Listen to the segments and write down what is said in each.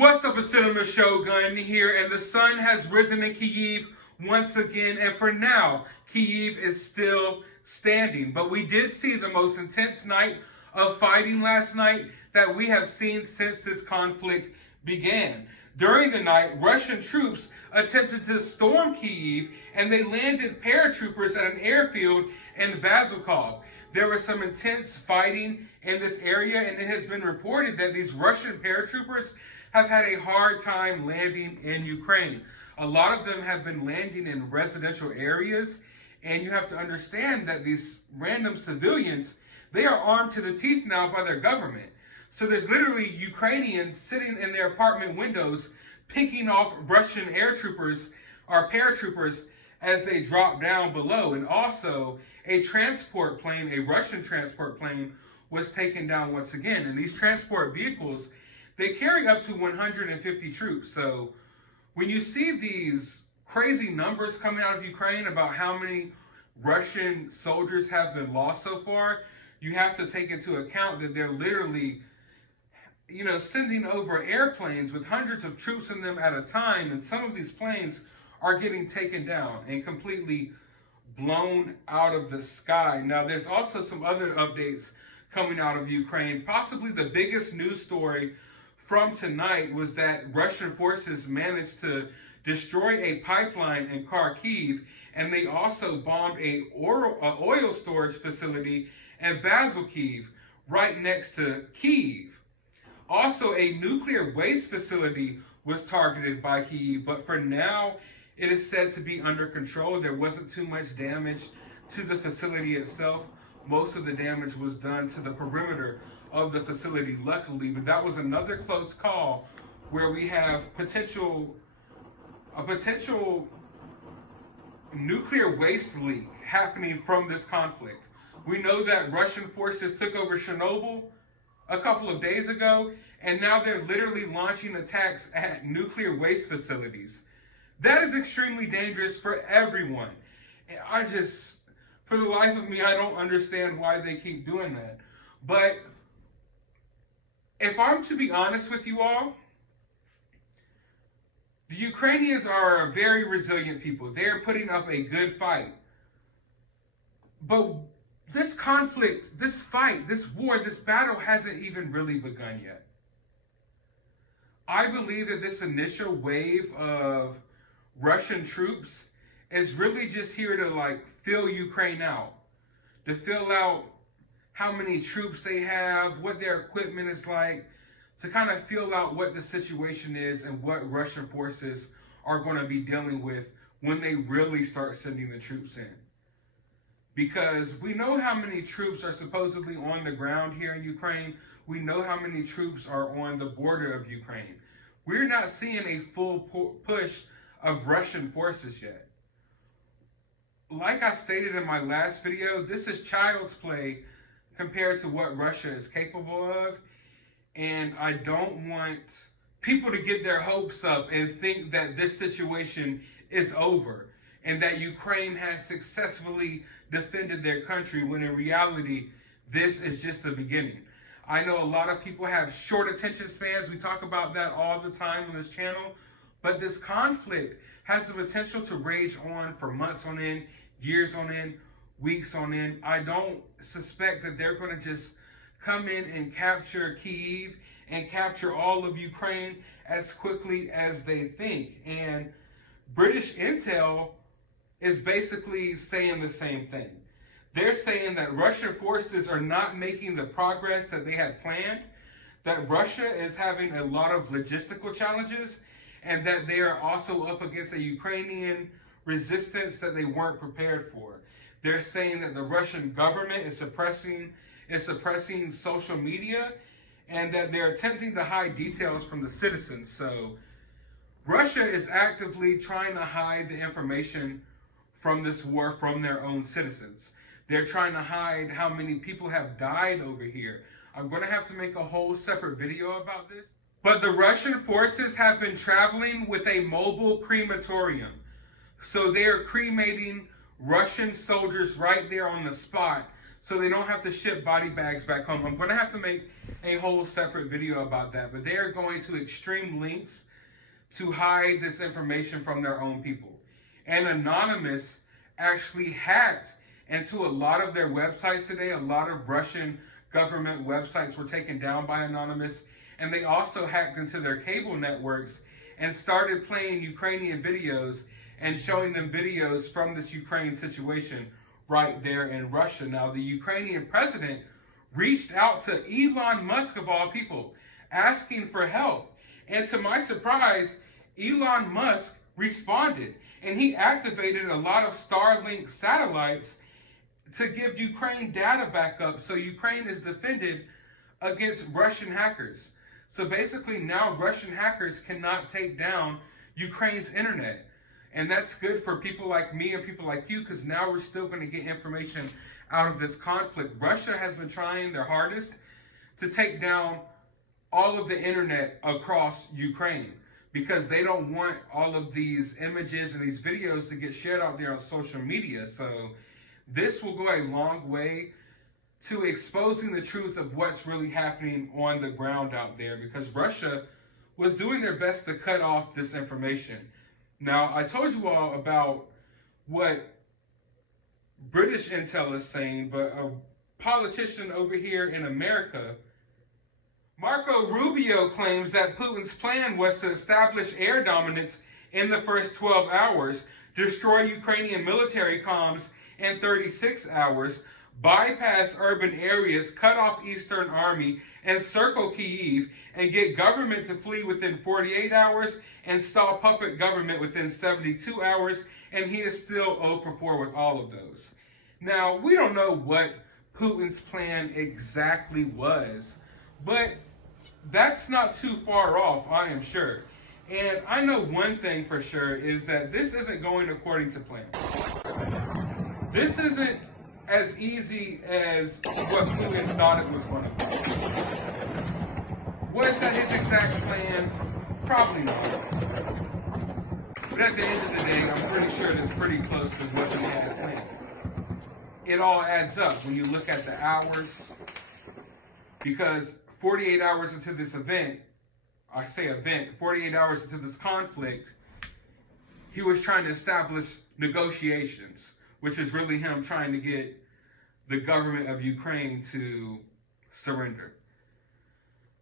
What's up, a Cinema Shogun here, and the sun has risen in Kyiv once again, and for now, Kyiv is still standing. But we did see the most intense night of fighting last night that we have seen since this conflict began. During the night, Russian troops attempted to storm Kyiv, and they landed paratroopers at an airfield in Vazukov. There was some intense fighting in this area, and it has been reported that these Russian paratroopers have had a hard time landing in Ukraine. A lot of them have been landing in residential areas, and you have to understand that these random civilians, they are armed to the teeth now by their government. So there's literally Ukrainians sitting in their apartment windows picking off Russian air troopers or paratroopers as they drop down below. And also a transport plane, a Russian transport plane, was taken down once again. And these transport vehicles, they carry up to 150 troops. So when you see these crazy numbers coming out of Ukraine about how many Russian soldiers have been lost so far, you have to take into account that they're literally, sending over airplanes with hundreds of troops in them at a time. And some of these planes are getting taken down and completely blown out of the sky. Now, there's also some other updates coming out of Ukraine. Possibly the biggest news story from tonight was that Russian forces managed to destroy a pipeline in Kharkiv, and they also bombed a oil storage facility in Kyiv, right next to Kiev. Also, a nuclear waste facility was targeted by Kyiv, but for now, it is said to be under control. There wasn't too much damage to the facility itself. Most of the damage was done to the perimeter of the facility, luckily, but that was another close call where we have a potential nuclear waste leak happening from this conflict. We know that Russian forces took over Chernobyl a couple of days ago, and now they're literally launching attacks at nuclear waste facilities. That is extremely dangerous for everyone. For the life of me, I don't understand why they keep doing that. But if I'm to be honest with you all, the Ukrainians are a very resilient people. They're putting up a good fight. But this conflict, this fight, this war, this battle hasn't even really begun yet. I believe that this initial wave of Russian troops is really just here to fill Ukraine out, to fill out how many troops they have, what their equipment is like, to kind of feel out what the situation is and what Russian forces are going to be dealing with when they really start sending the troops in. Because we know how many troops are supposedly on the ground here in Ukraine. We know how many troops are on the border of Ukraine. We're not seeing a full push of Russian forces yet. Like I stated in my last video, this is child's play compared to what Russia is capable of. And I don't want people to get their hopes up and think that this situation is over and that Ukraine has successfully defended their country, when in reality, this is just the beginning. I know a lot of people have short attention spans. We talk about that all the time on this channel. But this conflict has the potential to rage on for months on end, years on end, weeks on end. I don't suspect that they're going to just come in and capture Kyiv and capture all of Ukraine as quickly as they think. And British intel is basically saying the same thing. They're saying that Russian forces are not making the progress that they had planned, that Russia is having a lot of logistical challenges, and that they are also up against a Ukrainian resistance that they weren't prepared for. They're saying that the Russian government is suppressing social media, and that they're attempting to hide details from the citizens. So Russia is actively trying to hide the information from this war from their own citizens. They're trying to hide how many people have died over here. I'm going to have to make a whole separate video about this. But the Russian forces have been traveling with a mobile crematorium. So they are cremating Russian soldiers right there on the spot so they don't have to ship body bags back home. I'm going to have to make a whole separate video about that, but they are going to extreme lengths to hide this information from their own people. And Anonymous actually hacked into a lot of their websites today. A lot of Russian government websites were taken down by Anonymous, and they also hacked into their cable networks and started playing Ukrainian videos and showing them videos from this Ukraine situation right there in Russia. Now, the Ukrainian president reached out to Elon Musk, of all people, asking for help. And to my surprise, Elon Musk responded, and he activated a lot of Starlink satellites to give Ukraine data backup so Ukraine is defended against Russian hackers. So basically now Russian hackers cannot take down Ukraine's internet. And that's good for people like me and people like you, because now we're still going to get information out of this conflict. Russia has been trying their hardest to take down all of the internet across Ukraine, because they don't want all of these images and these videos to get shared out there on social media. So this will go a long way to exposing the truth of what's really happening on the ground out there, because Russia was doing their best to cut off this information. Now, I told you all about what British intel is saying, but a politician over here in America, Marco Rubio, claims that Putin's plan was to establish air dominance in the first 12 hours, destroy Ukrainian military comms in 36 hours, bypass urban areas, cut off Eastern Army, encircle Kyiv, and get government to flee within 48 hours, install puppet government within 72 hours, and he is still 0 for 4 with all of those. Now, we don't know what Putin's plan exactly was, but that's not too far off, I am sure. And I know one thing for sure is that this isn't going according to plan. This isn't as easy as what Putin thought it was going to be. Was that his exact plan? Probably not. But at the end of the day, I'm pretty sure it's pretty close to what he had planned. It all adds up when you look at the hours, because 48 hours into this event, 48 hours into this conflict, he was trying to establish negotiations, which is really him trying to get the government of Ukraine to surrender.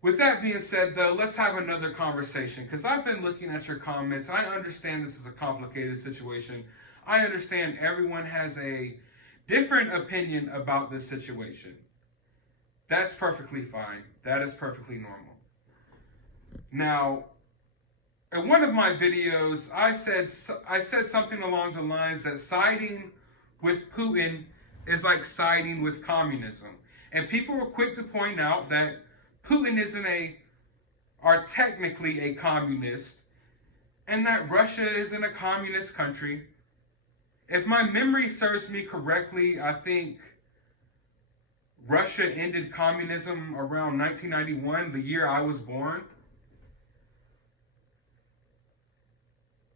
With that being said, though, let's have another conversation, because I've been looking at your comments. I understand this is a complicated situation. I understand everyone has a different opinion about this situation. That's perfectly fine. That is perfectly normal. Now, in one of my videos, I said something along the lines that siding with Putin is like siding with communism. And people were quick to point out that Putin are technically a communist, and that Russia isn't a communist country. If my memory serves me correctly, I think Russia ended communism around 1991, the year I was born.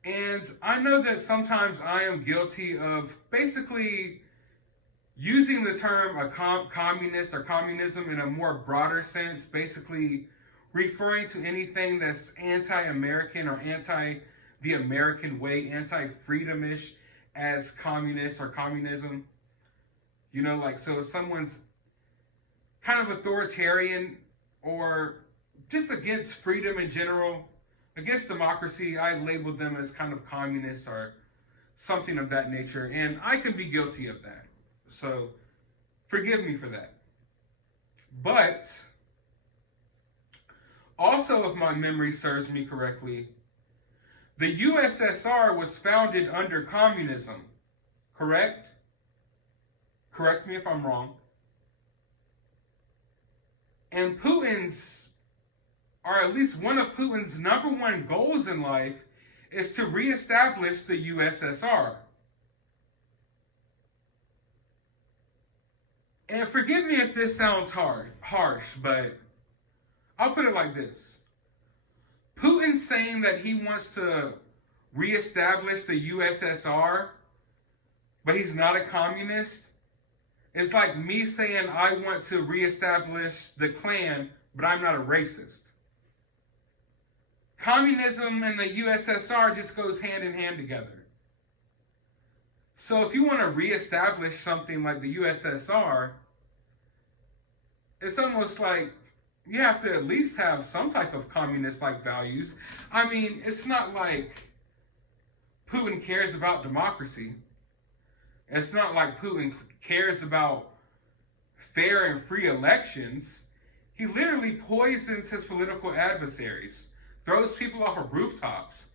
And I know that sometimes I am guilty of basically using the term communist or communism in a more broader sense, basically referring to anything that's anti-American or anti-the American way, anti-freedomish as communist or communism. You know, like, so if someone's kind of authoritarian or just against freedom in general, against democracy, I label them as kind of communist or something of that nature, and I can be guilty of that. So forgive me for that. But also, if my memory serves me correctly, the USSR was founded under communism, correct? Correct me if I'm wrong. And Putin's, or at least one of Putin's #1 goals in life, is to reestablish the USSR. And forgive me if this sounds harsh, but I'll put it like this. Putin saying that he wants to reestablish the USSR, but he's not a communist, It's like me saying I want to reestablish the Klan, but I'm not a racist. Communism and the USSR just goes hand in hand together. So if you want to reestablish something like the USSR, it's almost like you have to at least have some type of communist-like values. I mean, it's not like Putin cares about democracy. It's not like Putin cares about fair and free elections. He literally poisons his political adversaries, throws people off of rooftops.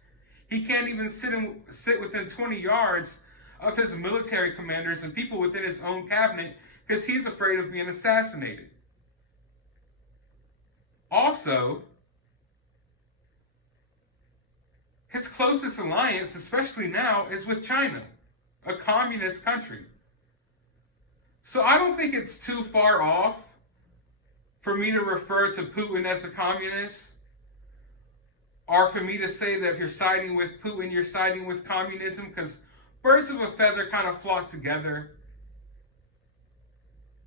He can't even sit within 20 yards of his military commanders and people within his own cabinet because he's afraid of being assassinated. Also, his closest alliance, especially now, is with China, a communist country. So I don't think it's too far off for me to refer to Putin as a communist, or for me to say that if you're siding with Putin, you're siding with communism, because birds of a feather kind of flock together.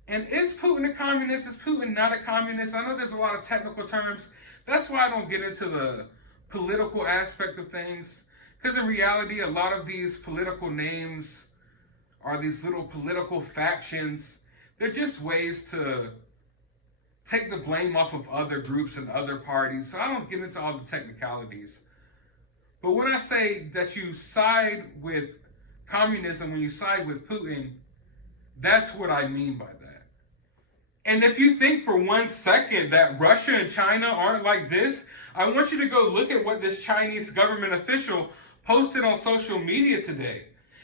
And is Putin a communist? Is Putin not a communist? I know there's a lot of technical terms. That's why I don't get into the political aspect of things. Because in reality, a lot of these political names are these little political factions. They're just ways to take the blame off of other groups and other parties. So I don't get into all the technicalities. But when I say that you side with communism, when you side with Putin, that's what I mean by that. And if you think for 1 second that Russia and China aren't like this, I want you to go look at what this Chinese government official posted on social media today.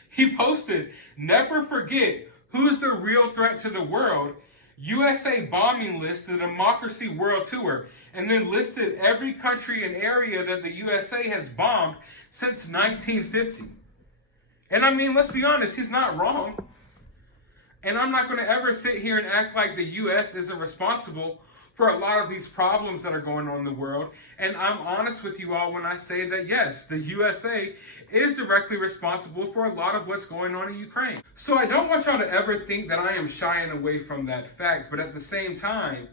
He posted, "Never forget who's the real threat to the world. USA bombing list, the Democracy World Tour," and then listed every country and area that the USA has bombed since 1950. And I mean, let's be honest, he's not wrong. And I'm not going to ever sit here and act like the U.S. isn't responsible for a lot of these problems that are going on in the world. And I'm honest with you all when I say that, yes, the USA is directly responsible for a lot of what's going on in Ukraine. So I don't want y'all to ever think that I am shying away from that fact. But at the same time,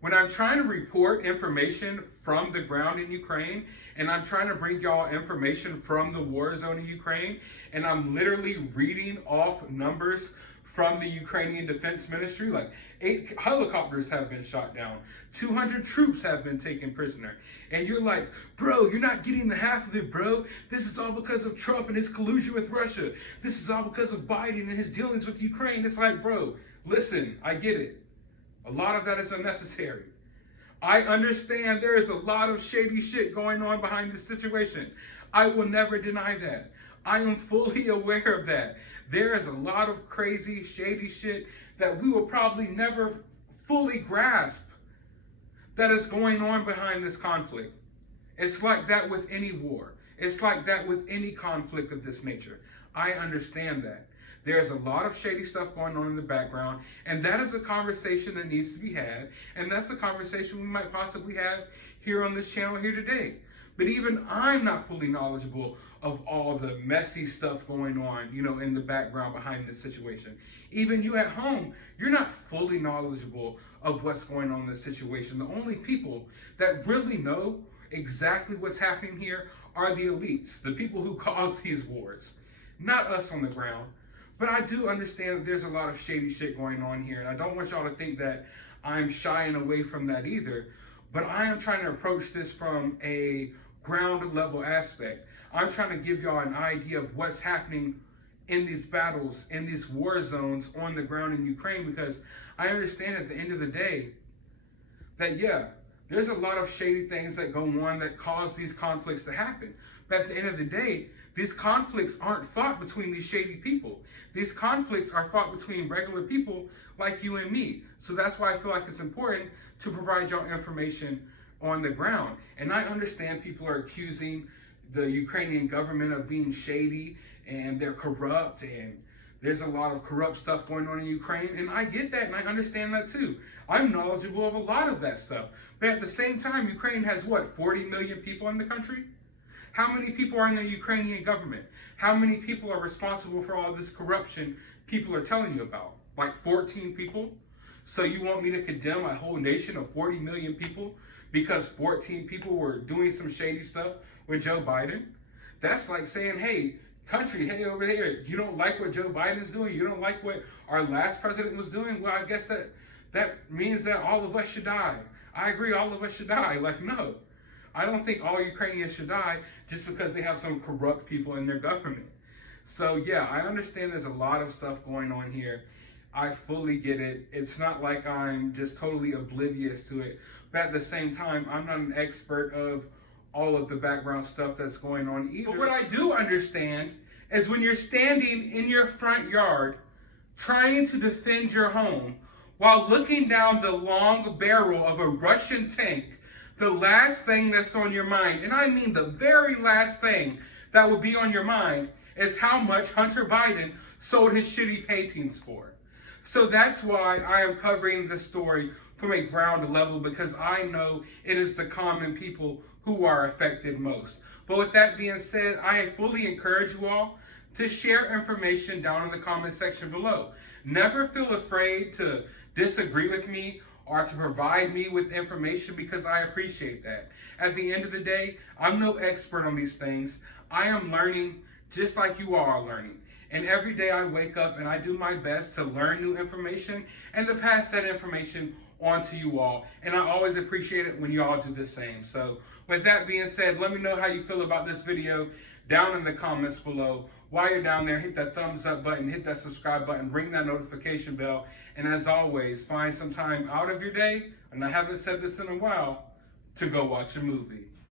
when I'm trying to report information from the ground in Ukraine, and I'm trying to bring y'all information from the war zone in Ukraine, and I'm literally reading off numbers from the Ukrainian Defense Ministry, like 8 helicopters have been shot down, 200 troops have been taken prisoner. And you're like, bro, you're not getting the half of it, bro. This is all because of Trump and his collusion with Russia. This is all because of Biden and his dealings with Ukraine. It's like, bro, listen, I get it. A lot of that is unnecessary. I understand there is a lot of shady shit going on behind this situation. I will never deny that. I am fully aware of that. There is a lot of crazy, shady shit that we will probably never fully grasp that is going on behind this conflict. It's like that with any war. It's like that with any conflict of this nature. I understand that. There's a lot of shady stuff going on in the background, and that is a conversation that needs to be had, and that's a conversation we might possibly have here on this channel here today. But even I'm not fully knowledgeable of all the messy stuff going on, in the background behind this situation. Even you at home, you're not fully knowledgeable of what's going on in this situation. The only people that really know exactly what's happening here are the elites, the people who cause these wars, not us on the ground. But I do understand that there's a lot of shady shit going on here, and I don't want y'all to think that I'm shying away from that either. But I am trying to approach this from a ground level aspect. I'm trying to give y'all an idea of what's happening in these battles, in these war zones on the ground in Ukraine, because I understand at the end of the day that, yeah, there's a lot of shady things that go on that cause these conflicts to happen. But at the end of the day, these conflicts aren't fought between these shady people. These conflicts are fought between regular people like you and me. So that's why I feel like it's important to provide y'all information on the ground. And I understand people are accusing the Ukrainian government of being shady and they're corrupt, and there's a lot of corrupt stuff going on in Ukraine, and I get that and I understand that too. I'm knowledgeable of a lot of that stuff. But at the same time, Ukraine has what, 40 million people in the country? How many people are in the Ukrainian government? How many people are responsible for all this corruption people are telling you about? like 14 people. So you want me to condemn a whole nation of 40 million people because 14 people were doing some shady stuff with Joe Biden? That's like saying, hey, country, hey, over here, you don't like what Joe Biden's doing? You don't like what our last president was doing? Well, I guess that means that all of us should die. I agree, all of us should die. Like, no. I don't think all Ukrainians should die just because they have some corrupt people in their government. So, yeah, I understand there's a lot of stuff going on here. I fully get it. It's not like I'm just totally oblivious to it. But at the same time, I'm not an expert of all of the background stuff that's going on either. But what I do understand is when you're standing in your front yard trying to defend your home while looking down the long barrel of a Russian tank, the last thing that's on your mind, and I mean the very last thing that would be on your mind, is how much Hunter Biden sold his shitty paintings for. So that's why I am covering this story from a ground level, because I know it is the common people who are affected most. But with that being said, I fully encourage you all to share information down in the comment section below. Never feel afraid to disagree with me or to provide me with information, because I appreciate that. At the end of the day, I'm no expert on these things. I am learning just like you all are learning. And every day I wake up and I do my best to learn new information and to pass that information on to you all. And I always appreciate it when you all do the same. So with that being said, let me know how you feel about this video down in the comments below. While you're down there, hit that thumbs up button, hit that subscribe button, ring that notification bell. And as always, find some time out of your day, and I haven't said this in a while, to go watch a movie.